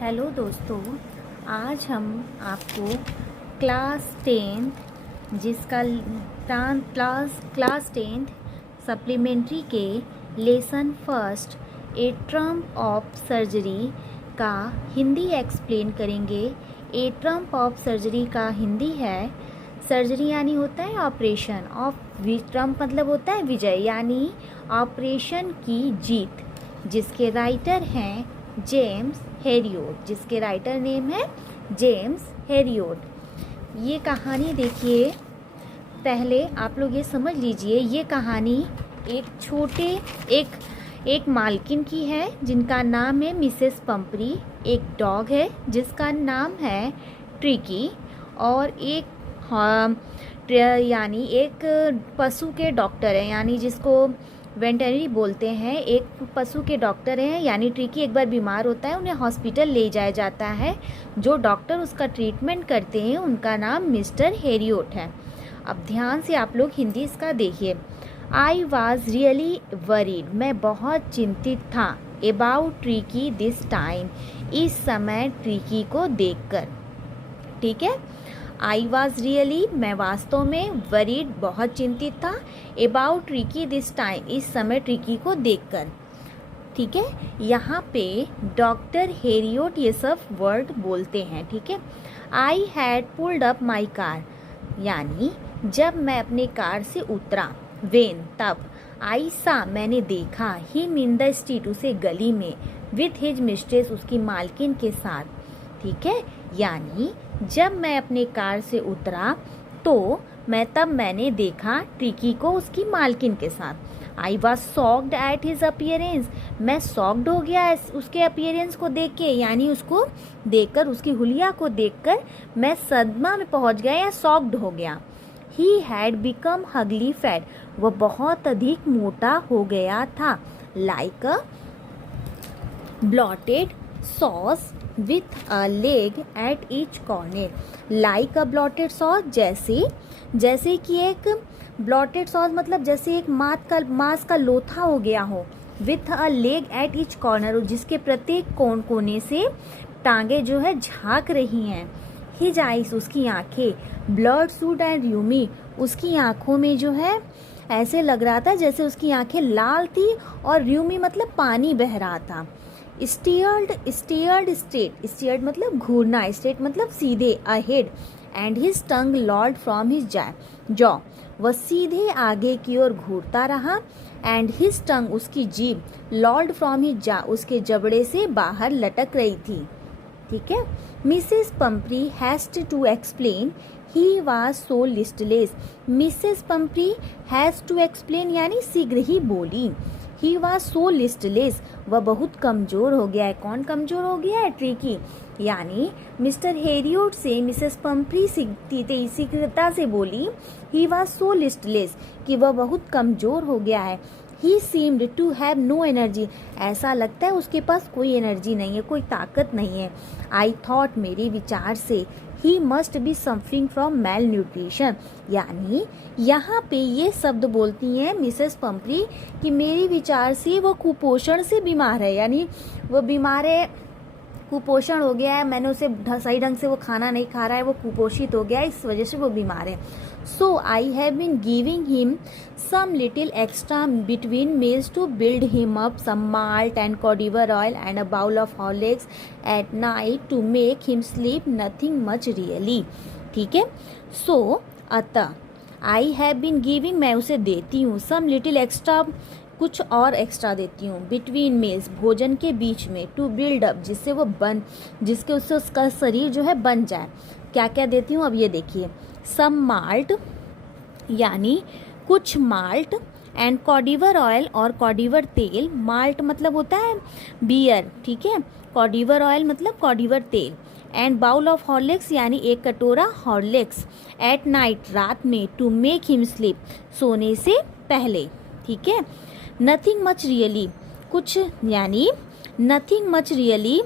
Hello दोस्तों, आज हम आपको क्लास 10 जिसका क्लास 10 सप्लीमेंट्री के lesson first A Trump of surgery का हिंदी एक्सप्लेन करेंगे। ए ट्रम्प ऑफ सर्जरी का हिंदी है, सर्जरी यानी होता है ऑपरेशन, ऑफ ट्रम्प मतलब होता है विजय, यानी ऑपरेशन की जीत, जिसके राइटर हैं जेम्स हेरियोट, जिसके राइटर नेम है जेम्स हेरियोट। ये कहानी देखिए, पहले आप लोग ये समझ लीजिए, ये कहानी एक मालकिन की है जिनका नाम है मिसेस पंपरी, एक डॉग है जिसका नाम है ट्रिकी, और यानी एक पशु के डॉक्टर है, यानी जिसको वेटरनरी बोलते हैं, एक पशु के डॉक्टर हैं। यानी ट्रिकी एक बार बीमार होता है, उन्हें हॉस्पिटल ले जाया जाता है। जो डॉक्टर उसका ट्रीटमेंट करते हैं उनका नाम मिस्टर हेरियोट है। अब ध्यान से आप लोग हिंदी इसका देखिए। आई वॉज रियली वरीड, मैं बहुत चिंतित था, अबाउट ट्रिकी दिस टाइम, इस समय ट्रिकी को देखकर। ठीक है, आई वॉज रियली, मैं वास्तव में, वरीड बहुत चिंतित था, अबाउट ट्रिकी दिस टाइम, इस समय ट्रिकी को देखकर। ठीक है, यहाँ पे डॉक्टर हेरियोट ये सब वर्ड बोलते हैं। ठीक है, I had pulled up my car, यानी जब मैं अपने कार से उतरा, वेन तब, आई सा मैंने देखा, हिम इन द स्ट्रीट उसे गली में, विथ हिज मिस्ट्रेस उसकी मालकिन के साथ। ठीक है, यानी जब मैं अपने कार से उतरा तो मैंने देखा ट्रिकी को उसकी मालकिन के साथ। I was shocked at his appearance, मैं शॉक्ड हो गया उसके अपीयरेंस को देख के, यानी उसको देखकर, उसकी हुलिया को देखकर मैं सदमा में पहुंच गया या शॉक्ड हो गया। He had become Hooghly fat, वह बहुत अधिक मोटा हो गया था। Like a blotted sauce with a leg at each corner, like a blotted sauce, जैसे कि एक ब्लॉटेड सॉस मतलब जैसे एक मांस का लोथा हो गया हो, with a leg at each corner, जिसके प्रत्येक कोने से टांगे जो है झांक रही हैं। हिज आइस, उसकी आंखें, ब्लड सूट एंड र्यूमी, उसकी आंखों में जो है ऐसे लग रहा था जैसे उसकी आंखें लाल थी, और र्यूमी मतलब पानी बह रहा था। स्टीयर्ड स्टेट मतलब घूरना, स्टेट मतलब सीधे, ahead, and his tongue Lord from his jaw, वह सीधे आगे की ओर घूरता रहा, एंड हिज टंग उसकी जीभ, लॉर्ड फ्रॉम हिज जॉ उसके जबड़े से बाहर लटक रही थी। ठीक है, Mrs Pumphrey has to explain, he was so listless, Mrs Pumphrey has to explain यानी शीघ्र ही बोली। ही वॉज सो लिस्टलेस, वह बहुत कमजोर हो गया है। कौन कमजोर हो गया है? ट्रिकी, यानी मिस्टर हेरियोट से मिसेस पंपरी शीघ्रता से बोली, ही वॉज सो लिस्टलेस, कि वह बहुत कमजोर हो गया है। He seemed to have no energy, ऐसा लगता है उसके पास कोई एनर्जी नहीं है, कोई ताकत नहीं है। आई थॉट, मेरे विचार से, he must be something from mail nutrition, यानी यहाँ पे ये शब्द बोलती हैं मिसेस पंपरी कि मेरे विचार से वो कुपोषण से बीमार है, यानी वो बीमार है, कुपोषण हो गया है, मैंने उसे सही ढंग से वो खाना नहीं खा रहा है, वो कुपोषित हो गया है, इस वजह से वो बीमार है। So I have been giving him some little extra between meals to build him up, some malt and coriander oil and a bowl of Horlicks at night to make him sleep, nothing much really. ठीक है, so अतः I have been giving, मैं उसे देती हूँ, some little extra, कुछ और extra देती हूँ, बिटवीन मील्स, भोजन के बीच में, टू बिल्ड अप, जिससे वो जिसके उससे उसका शरीर जो है बन जाए। क्या क्या देती हूँ अब ये देखिए, सम माल्ट यानी कुछ माल्ट, एंड कॉडिवर ऑयल और कॉडिवर तेल, माल्ट मतलब होता है बियर, ठीक है, कॉडिवर ऑयल मतलब कॉडिवर तेल, एंड बाउल ऑफ हॉर्लिक्स यानी एक कटोरा हॉर्लिक्स, एट नाइट रात में, टू मेक हिम स्लीप सोने से पहले। ठीक है, नथिंग मच रियली, कुछ यानी नथिंग मच रियली,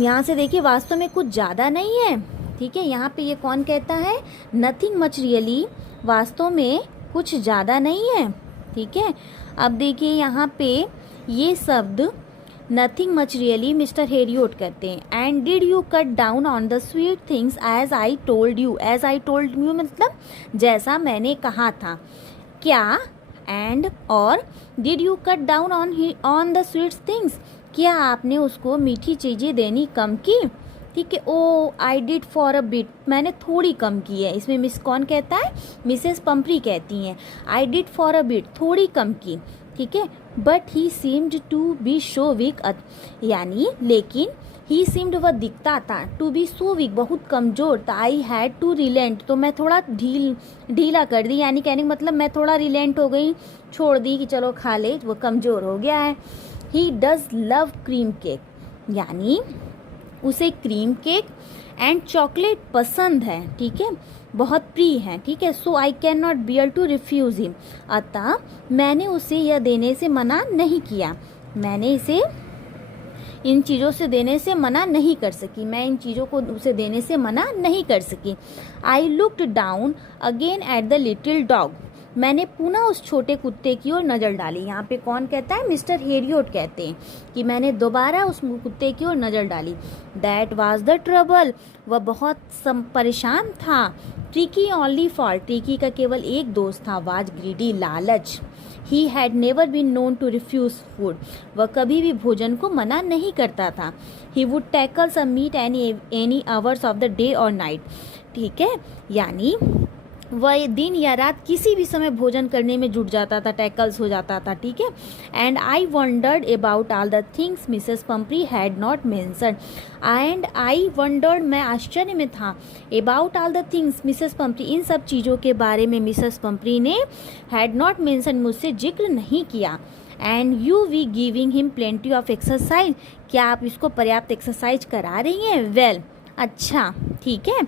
यहाँ से देखिए वास्तव में कुछ ज़्यादा नहीं है। ठीक है, यहाँ पे ये कौन कहता है? नथिंग मच रियली, वास्तव में कुछ ज़्यादा नहीं है। ठीक है, अब देखिए यहाँ पे ये शब्द nothing much really Mr Herriot कहते हैं। And did you cut down on the sweet things as I told you. As I told you मतलब जैसा मैंने कहा था। क्या एंड और did you cut down on the sweet things, क्या आपने उसको मीठी चीज़ें देनी कम की। ठीक है, oh I did for a bit, मैंने थोड़ी कम की है। इसमें मिस कौन कहता है, मिसेस पंपरी कहती हैं I did for a bit, थोड़ी कम की। ठीक है, but he seemed to be so weak, यानी लेकिन ही सीम्ड वह दिखता था, टू बी सो वीक बहुत कमज़ोर था। आई हैड टू रिलेंट, तो मैं थोड़ा ढीला कर दी, यानी कहने का मतलब मैं थोड़ा रिलेंट हो गई, छोड़ दी कि चलो खा ले, वो कमज़ोर हो गया है। He does love cream cake, यानी उसे क्रीम केक एंड चॉकलेट पसंद है। ठीक है, बहुत प्रिय है। ठीक है, so I can not bear to refuse him, अतः मैंने उसे यह देने से मना नहीं किया। मैंने इसे इन चीज़ों से देने से मना नहीं कर सकी, मैं इन चीज़ों को उसे देने से मना नहीं कर सकी। I looked down again at the little dog, मैंने पुनः उस छोटे कुत्ते की ओर नज़र डाली। यहाँ पे कौन कहता है, मिस्टर हेरियोट कहते हैं कि मैंने दोबारा उस कुत्ते की ओर नज़र डाली। दैट वाज द ट्रबल, वह बहुत परेशान था। ट्रिकी ओनली फॉर, ट्रिकी का केवल एक दोस्त था, वाज ग्रीडी, लालच। He had never been known to refuse food, वह कभी भी भोजन को मना नहीं करता था। He would tackle some meat any hours of the day और नाइट। ठीक है, यानी वह दिन या रात किसी भी समय भोजन करने में जुट जाता था, टैकल्स हो जाता था। ठीक है, and I wondered about all the things Mrs Pumphrey had not mention, and I wondered, मैं आश्चर्य में था, about all the things Mrs Pumphrey, इन सब चीज़ों के बारे में मिसेस पंपरी ने हैड नॉट मेंशन, मुझसे जिक्र नहीं किया। And you've giving him plenty of exercise, क्या आप इसको पर्याप्त एक्सरसाइज करा रही हैं। वेल, अच्छा ठीक है।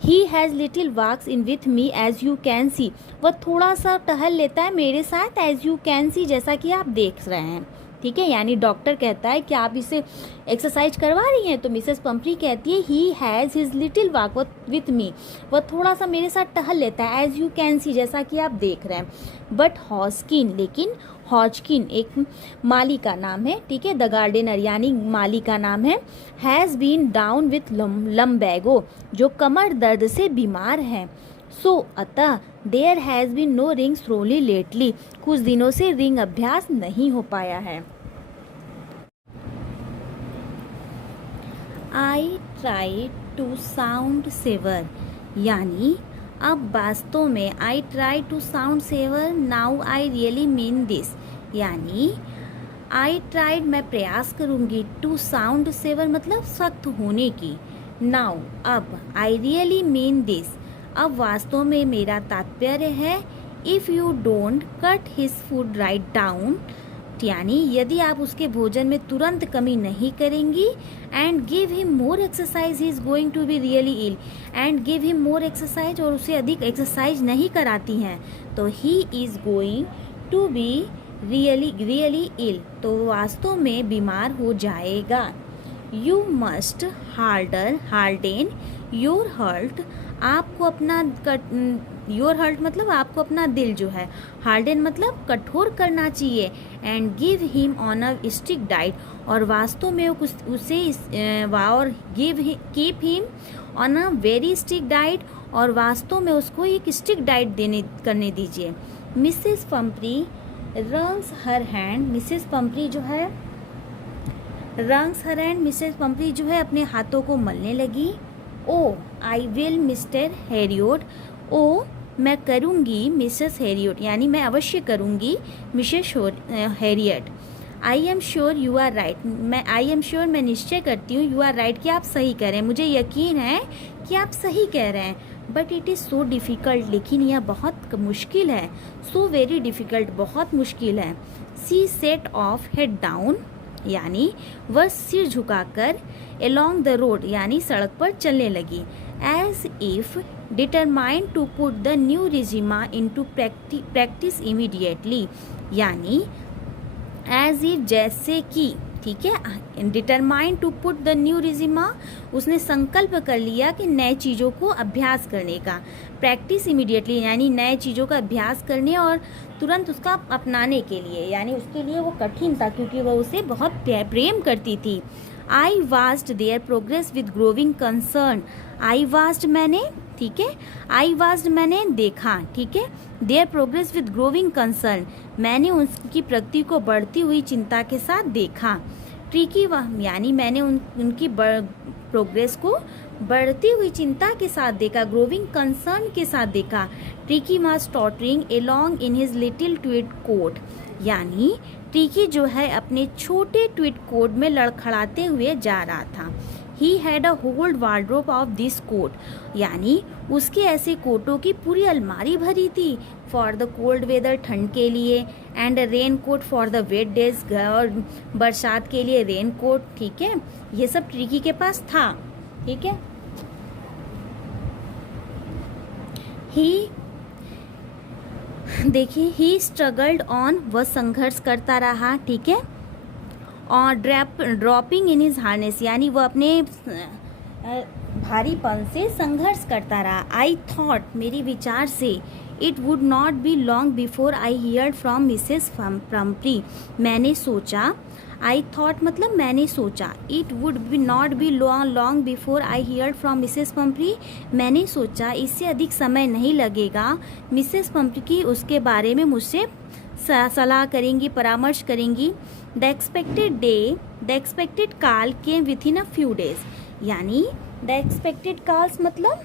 He has little walks in with me as you can see, वह थोड़ा सा टहल लेता है मेरे साथ, एज यू कैन सी, जैसा कि आप देख रहे हैं। ठीक है, यानी डॉक्टर कहता है कि आप इसे एक्सरसाइज करवा रही हैं, तो मिसेस पंपरी कहती है he has his little walk with me, वह थोड़ा सा मेरे साथ टहल लेता है, एज यू कैन सी, जैसा कि आप देख रहे हैं। बट हॉस्किन, लेकिन हॉजकिन एक माली का नाम है। ठीक है, द गार्डनर यानी माली का नाम है। Has been down with lumbago, जो कमर दर्द से बीमार है। सो अतः there has been no ring throwing lately, कुछ दिनों से रिंग अभ्यास नहीं हो पाया है। I try to sound severe, यानी अब वास्तव में I try to sound severe, now I really mean this, यानी आई ट्राइड मैं प्रयास करूँगी, टू साउंड सेवर मतलब सख्त होने की, नाउ अब, आई रियली मीन दिस अब वास्तव में मेरा तात्पर्य है। If you don't cut his food write down, यानी यदि आप उसके भोजन में तुरंत कमी नहीं करेंगी, and give him more exercise, he is going to be really ill, and give him more exercise, और उसे अधिक एक्सरसाइज नहीं कराती हैं, तो he is going to be really ill, तो वास्तव में बीमार हो जाएगा। You must harden your heart, आपको अपना योर हर्ट मतलब आपको अपना दिल जो है, हार्डन मतलब कठोर करना चाहिए, and give him on a strict diet, और वास्तव में उसे और keep him on a very strict diet, और वास्तव में उसको एक स्ट्रिक्ट डाइट करने दीजिए। Mrs Pumphrey wrings her hand, Mrs Pumphrey जो है wrings her hand, Mrs Pumphrey जो है अपने हाथों को मलने लगी। ओ आई विल मिस्टर हेरियोट, ओ मैं करूँगी मिसेस हेरियोट, यानी मैं अवश्य करूँगी Mrs Herriot. I am sure you are right, I am sure मैं निश्चय करती हूँ, यू आर राइट कि आप सही कह रहे हैं, मुझे यकीन है कि आप सही कह रहे हैं। But it is so difficult, लेकिन यह बहुत मुश्किल है। सो वेरी डिफ़िकल्ट, बहुत मुश्किल है। सी सेट ऑफ हेड डाउन, यानी वह सिर झुकाकर along द रोड, यानी सड़क पर चलने लगी। As if determined to put the new regimen into practice immediately, यानी एज इफ जैसे कि, ठीक है। Determined to put the new regimen, उसने संकल्प कर लिया कि नए चीज़ों को अभ्यास करने का। प्रैक्टिस इमीडिएटली, यानी नए चीज़ों का अभ्यास करने और तुरंत उसका अपनाने के लिए, यानी उसके लिए वो कठिन था क्योंकि वह उसे बहुत प्रेम करती थी। I watched their progress with growing concern. I watched मैंने, ठीक है, आई वास्ट मैंने देखा, ठीक है। Their progress with growing concern, मैंने उनकी प्रगति को बढ़ती हुई चिंता के साथ देखा। ट्रिकी, यानी मैंने उनकी प्रोग्रेस को बढ़ती हुई चिंता के साथ देखा, ग्रोविंग कंसर्न के साथ देखा। Tricki was tottering along in his little tweed coat, यानी ट्रिकी जो है अपने छोटे ट्वीड कोट में लड़खड़ाते हुए जा रहा था। He had a whole wardrobe of this coat, यानी उसके ऐसे कोटों की पूरी अलमारी भरी थी। For the cold weather, ठंड के लिए, and a raincoat for the wet days, और बरसात के लिए रेनकोट, ठीक है। ये सब ट्रिकी के पास था, ठीक है। देखिए, ही स्ट्रगल्ड ऑन, वह संघर्ष करता रहा, ठीक है। और ड्रॉपिंग इन हिज हार्नेस, यानी वह अपने भारीपन से संघर्ष करता रहा। आई थॉट, मेरी विचार से, it would not be long before I heard from Mrs Pumphrey, मैंने सोचा, आई थॉट मतलब मैंने सोचा, it would be not be long before I heard from Mrs Pumphrey, मैंने सोचा इससे अधिक समय नहीं लगेगा मिसेस पम्प्री की उसके बारे में मुझसे सलाह करेंगी, परामर्श करेंगी। The expected call came with in a few days, यानी द एक्सपेक्टेड कॉल्स मतलब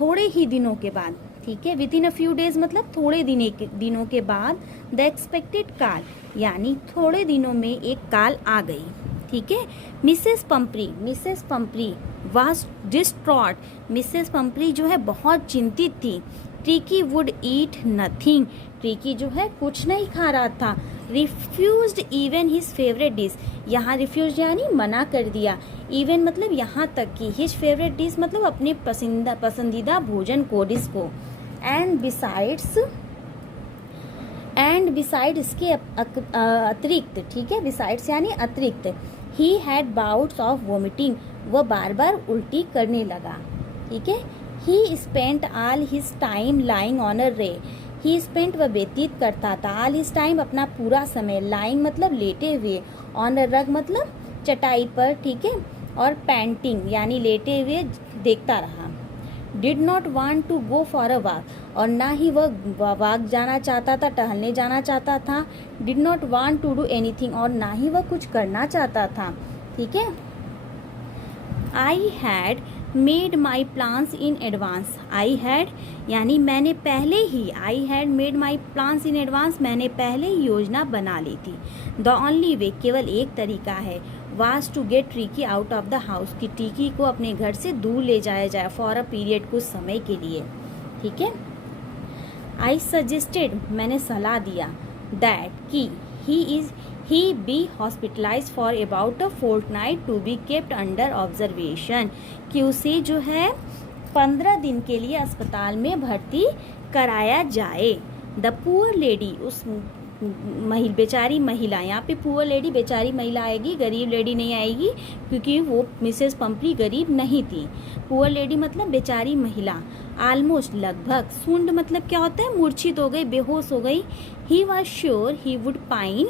थोड़े ही दिनों के बाद, ठीक है। With in a few days मतलब थोड़े दिनों के बाद। द एक्सपेक्टेड कॉल, यानी थोड़े दिनों में एक कॉल आ गई, ठीक है। मिसेस पम्प्री वाज डिस्ट्रॉट, मिसेस पम्प्री जो है बहुत चिंतित थी। Tricky would eat nothing, tricky जो है कुछ नहीं खा रहा था। Refused even his favourite dish, यहाँ रिफ्यूज यानी मना कर दिया, इवन मतलब यहाँ तक कि हिज फेवरेट डिश मतलब अपने पसंदीदा भोजन को, डिश को। एंड बिसाइड इसके अतिरिक्त, ठीक है, बिसाइड्स यानी अतिरिक्त। He had bouts of vomiting, वह बार बार उल्टी करने लगा, ठीक है। ही spent all his time lying on a रे, ही स्पेंट वह व्यतीत करता था, ऑल हिज टाइम अपना पूरा समय, लाइंग मतलब लेटे हुए, ऑन अ रग मतलब चटाई पर, ठीक है। और पैंटिंग यानी लेटे हुए देखता रहा। Did not want to go for a walk, और ना ही वह वॉक जाना चाहता था, टहलने जाना चाहता था। Did not want to do anything, और ना ही वह कुछ करना चाहता था, ठीक है। I had made my plans in advance, I had यानी मैंने पहले ही, I had made my plans in advance मैंने पहले ही योजना बना ली थी। द ओनली वे, केवल एक तरीका है, was to get Tricki out of the house, कि ट्रिकी को अपने घर से दूर ले जाया जाए, फॉर अ पीरियड, कुछ समय के लिए, ठीक है। आई सजेस्टेड, मैंने सलाह दिया, दैट कि he be hospitalise for about a fortnight to be kept under observation, कि उसे जो है 15 दिन के लिए अस्पताल में भर्ती कराया जाए। द पुअर लेडी, उस बेचारी महिला, यहाँ पे पुअर लेडी बेचारी महिला आएगी, गरीब लेडी नहीं आएगी, क्योंकि वो मिसेस पम्प्री गरीब नहीं थी। पुअर लेडी मतलब बेचारी महिला। ऑलमोस्ट लगभग, सुंड मतलब क्या होता है, मूर्छित हो गई, बेहोश हो गई। He was sure he would pine,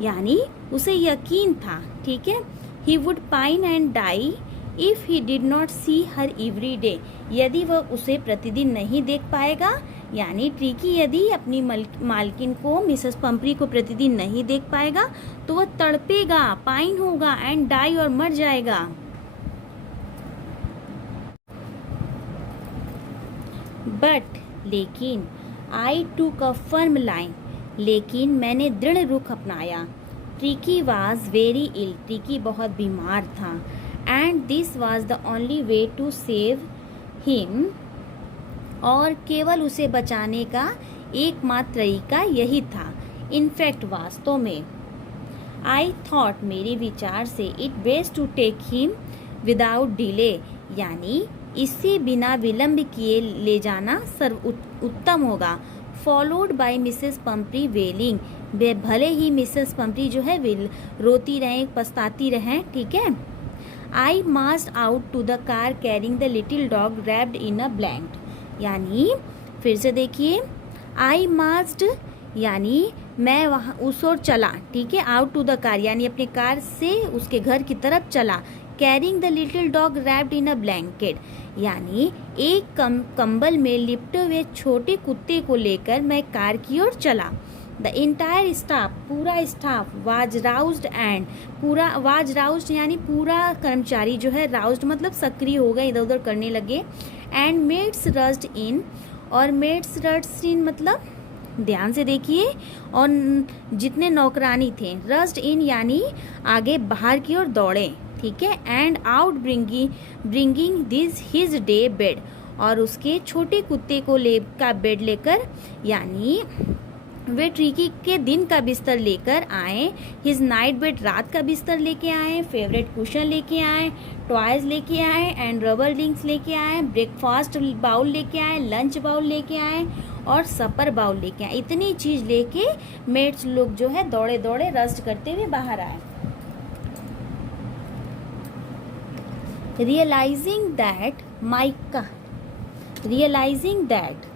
यानी उसे यकीन था, ठीक है। He would pine and die if he did not see her every day, यदि वह उसे प्रतिदिन नहीं देख पाएगा, यानी ट्रिकी यदि अपनी मालकिन को, मिसेस पम्प्री को प्रतिदिन नहीं देख पाएगा तो वह तड़पेगा, पाइन होगा, एंड डाई और मर जाएगा। बट लेकिन, आई टूक अ फर्म लाइन, लेकिन मैंने दृढ़ रुख अपनाया। Tricki was very ill, Tricki बहुत बीमार था। And this was the only way to save him, और केवल उसे बचाने का एकमात्र तरीका यही था। इनफैक्ट वास्तव में, आई थॉट मेरे विचार से, it best to take him without delay, यानी इससे बिना विलंब किए ले जाना उत्तम होगा। Followed by Mrs Pumphrey wailing, भले ही मिसेस पम्परी जो है रोती रहें, पछताती रहें, ठीक है। I marched out to the car carrying the little dog wrapped in a blanket, यानी फिर से देखिए, आई मार्च्ड यानी मैं वहाँ उस ओर चला, ठीक है। आउट टू द कार यानी अपने कार से उसके घर की तरफ चला। Carrying the little dog wrapped in a blanket यानी एक कंबल में लिपटे हुए छोटे कुत्ते को लेकर मैं कार की ओर चला। द इंटायर स्टाफ, पूरा स्टाफ, वाज राउज्ड एंड, पूरा वाज राउज्ड यानी पूरा कर्मचारी जो है, राउज्ड मतलब सक्रिय हो गए, इधर उधर करने लगे। एंड मेड्स रस्ड इन, और मेड्स रस्ड इन मतलब ध्यान से देखिए, और जितने नौकरानी थे, रस्ड इन यानी आगे बाहर की ओर दौड़े, ठीक है। And out bringing this his day bed, और उसके छोटे कुत्ते को का बेड लेकर यानी वे ट्रिकी के दिन का बिस्तर लेकर आए। हिज नाइट बेड, रात का बिस्तर लेके आए। फेवरेट कुशन लेके आए, टॉयज लेके आए, एंड रबर रिंग्स लेके आए। ब्रेकफास्ट बाउल लेके आए, लंच बाउल लेके आए, और सपर बाउल लेके आए। इतनी चीज़ लेके मेड्स लोग जो है दौड़े दौड़े रस्ट करते हुए बाहर आए। Realising that